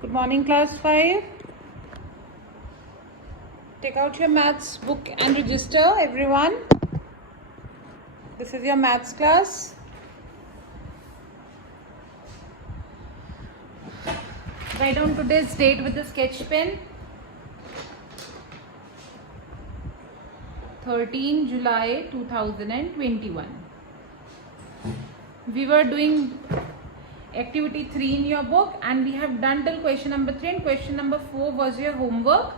Good morning, class 5. Take out your maths book and register, everyone. This is your maths class. Write down today's date with the sketch pen. 13 July 2021. We were doing activity 3 in your book and we have done till question number 3 and question number 4 was your homework.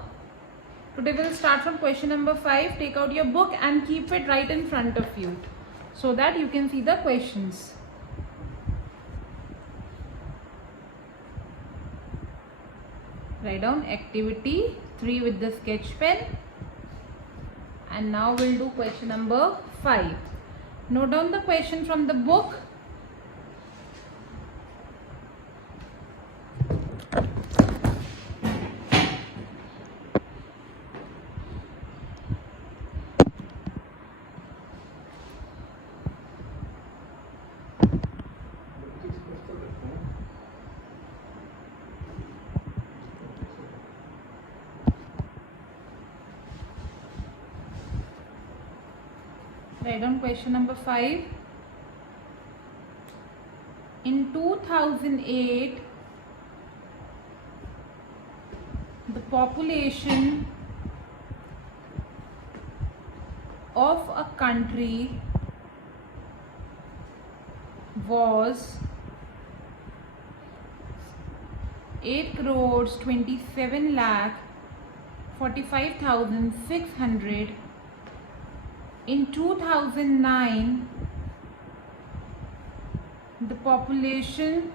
Today we will start from question number 5. Take out your book and keep it right in front of you so that you can see the questions. Write down activity 3 with the sketch pen. And now we'll do question number 5. Note down the question from the book. Write down question number 5. In 2008, the population of a country was 8,27,45,600. In 2009, the population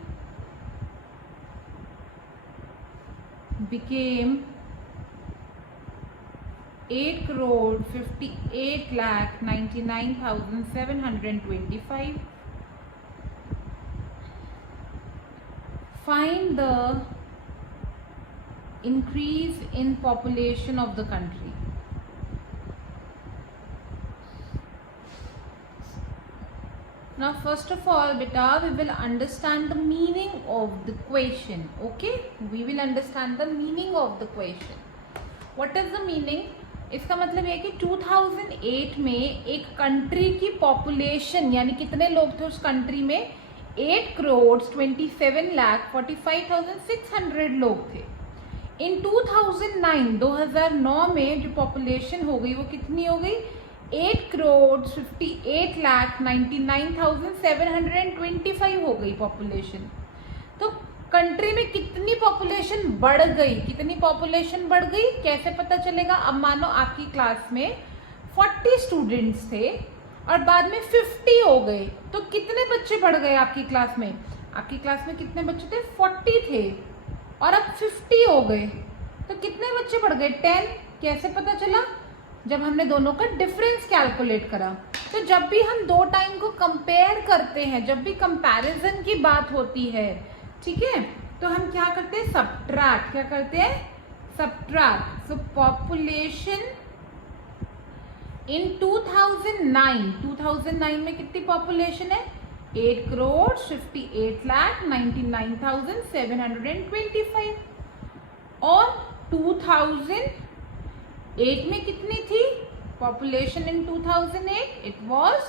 became 8,58,99,725. Find the increase in population of the country. Now first of all beta, we will understand the meaning of the question. Okay, we will understand the meaning of the question. What is the meaning? इसका मतलब ये कि 2008 में एक country की population यानी कितने लोग थे उस कंट्री में 8,27,45,600 लोग थे. इन 2009 में जो पॉपुलेशन हो गई वो कितनी हो गई 8,58,99,725 हो गई पॉपुलेशन. तो कंट्री में कितनी पॉपुलेशन बढ़ गई, कितनी पॉपुलेशन बढ़ गई कैसे पता चलेगा? अब मानो आपकी क्लास में 40 स्टूडेंट्स थे और बाद में 50 हो गए तो कितने बच्चे बढ़ गए आपकी क्लास में? आपकी क्लास में कितने बच्चे थे? 40 थे और अब 50 हो गए तो कितने बच्चे बढ़ गए? 10. कैसे पता चला? जब हमने दोनों का डिफरेंस कैलकुलेट करा. तो जब भी हम दो टाइम को कंपेयर करते हैं, जब भी कंपैरिजन की बात होती है, ठीक है, तो हम क्या करते हैं? सब्ट्रैक्ट. क्या करते हैं? सब्ट्रैक्ट. सो पॉपुलेशन इन 2009 में कितनी पॉपुलेशन है? 8,58,99,725. और 2008 में कितनी थी पॉपुलेशन? In 2008 it was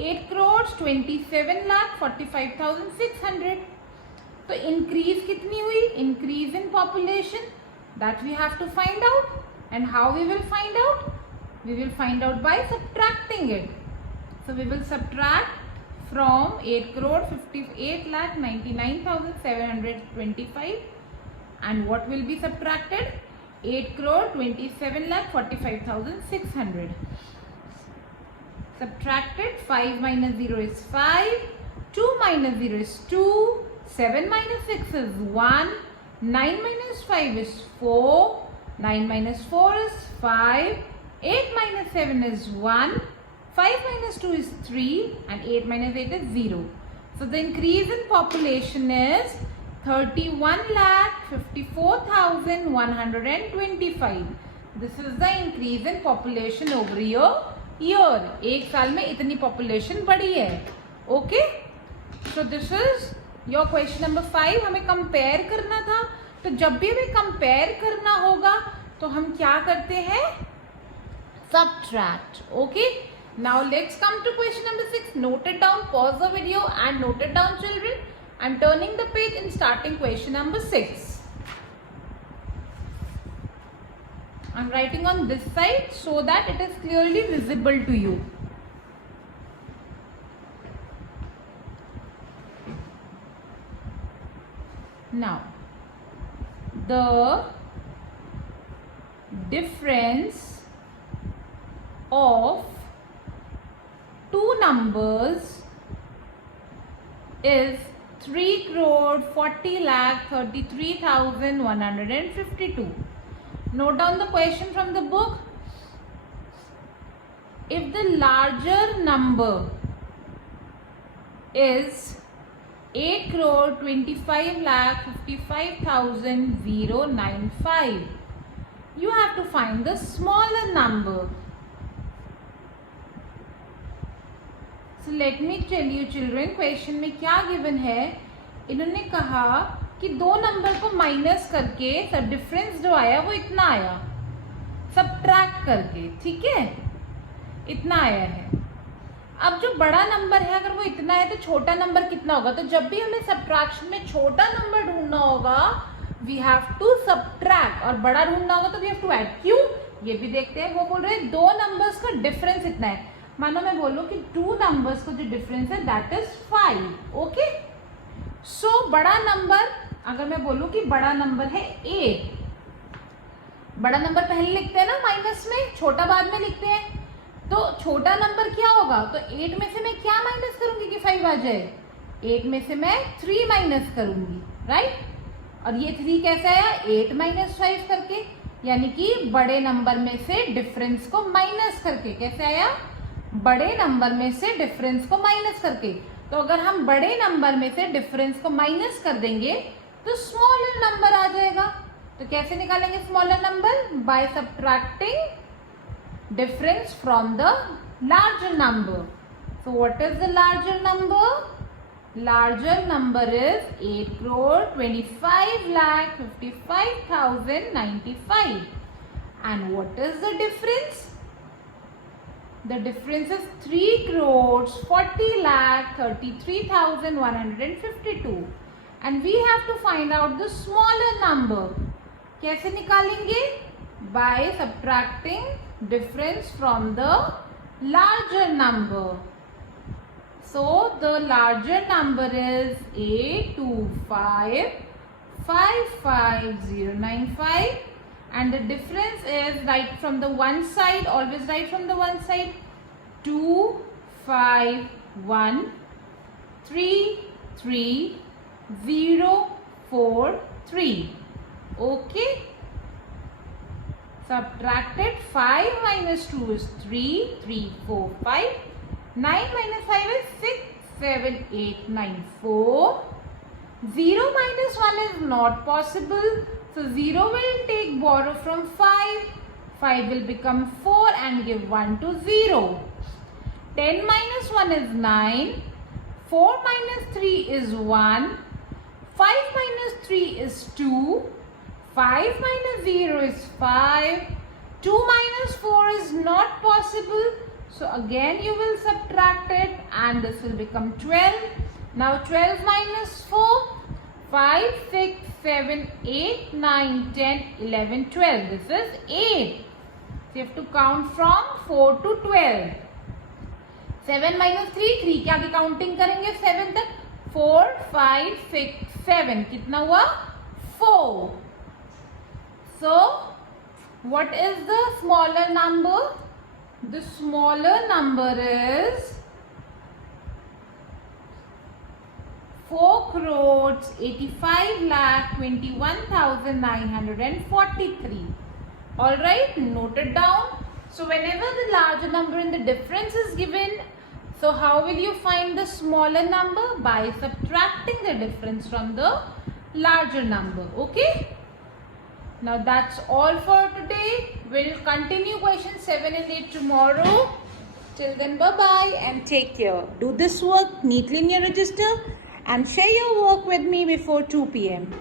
8,27,45,600. तो इंक्रीज कितनी हुई? Increase in population that we have to find out. And how we will find out? We will find out by subtracting it. So we will subtract from 8,58,99,725 and what will be subtracted? 8,27,45,600. Subtracted. 5 minus 0 is 5, 2 minus 0 is 2, 7 minus 6 is 1, 9 minus 5 is 4, 9 minus 4 is 5, 8 minus 7 is 1, 5 minus 2 is 3 and 8 minus 8 is 0. So the increase in population is 31,54,125. This is the increase in population over a year. एक साल में इतनी population बढ़ी है. Okay? So this is your question number 5 हमें compare करना था, तो जब भी हमें कंपेयर करना होगा तो हम क्या करते हैं, subtract. Okay, now let's come to question number 6. Note it down, pause the video and note it down, children. I'm turning the page and starting question number 6. I'm writing on this side so that it is clearly visible to you. Now, the difference of two numbers is 3,40,33,152. Note down the question from the book. If the larger number is 8,25,55,095, you have to find the smaller number. So let me tell you children, question में क्या given है, इन्होंने कहा कि दो number को minus करके सब डिफरेंस जो आया वो इतना आया, सबट्रैक्ट करके, ठीक है, इतना आया है। अब जो बड़ा नंबर है अगर वो इतना है तो छोटा नंबर कितना होगा, तो जब भी हमें सबट्रैक्शन में छोटा नंबर ढूंढना होगा वी हैव टू सबट्रैक्ट, और बड़ा ढूंढना होगा तो वी हैव टू ऐड। क्यों, ये भी देखते हैं। वो बोल रहे हैं दो नंबर्स का डिफरेंस इतना है, मानो मैं बोलूं कि टू नंबर्स का जो डिफरेंस है दैट इज 5। ओके, सो बड़ा नंबर, अगर मैं बोलूं कि बड़ा नंबर है 8, बड़ा नंबर पहले लिखते हैं ना माइनस में, छोटा बाद में लिखते हैं, तो छोटा नंबर क्या होगा, तो 8 में से मैं क्या माइनस करूंगी कि 5 आ जाए, 8 में से मैं 3 माइनस करूंगी, राइट। और ये 3 कैसे आया, 8 माइनस 5 करके, यानी कि बड़े नंबर में से डिफरेंस को माइनस करके। कैसे आया, बड़े नंबर में से डिफरेंस को माइनस करके। तो अगर हम बड़े नंबर में से डिफरेंस को माइनस कर देंगे तो स्मॉलर नंबर आ जाएगा। तो कैसे निकालेंगे smaller number, by subtracting difference from the larger number. So what is the larger number, larger number is 8,25,55,095. And what is the difference? The difference is 3,40,33,152. And we have to find out the smaller number. कैसे निकालेंगे? By subtracting difference from the larger number. So the larger number is 825,55095, and the difference is, right from the one side, always write from the one side, 251,33043. Okay, subtracted 5 minus 2 is 3, 3, 4, 5. 9 minus 5 is 6, 7, 8, 9, 4. 0 minus 1 is not possible. So 0 will take borrow from 5. 5 will become 4 and give 1 to 0. 10 minus 1 is 9. 4 minus 3 is 1. 5 minus 3 is 2. 5 minus 0 is 5. 2 minus 4 is not possible. So again you will subtract it and this will become 12. Now 12 minus 4, 5, 6, 7, 8, 9, 10, 11, 12. This is 8. So you have to count from 4 to 12. 7 minus 3, 3 के आगे counting करेंगे 7 तक, 4, 5, 6, 7. कितना हुआ, 4. So what is the smaller number? The smaller number is 4,85,21,943. All right, note it down. So whenever the larger number in the difference is given, so how will you find the smaller number? By subtracting the difference from the larger number. Okay. Now that's all for today. We'll continue question 7 and 8 tomorrow. Till then, bye bye and take care. Do this work neatly in your register and share your work with me before 2 p.m.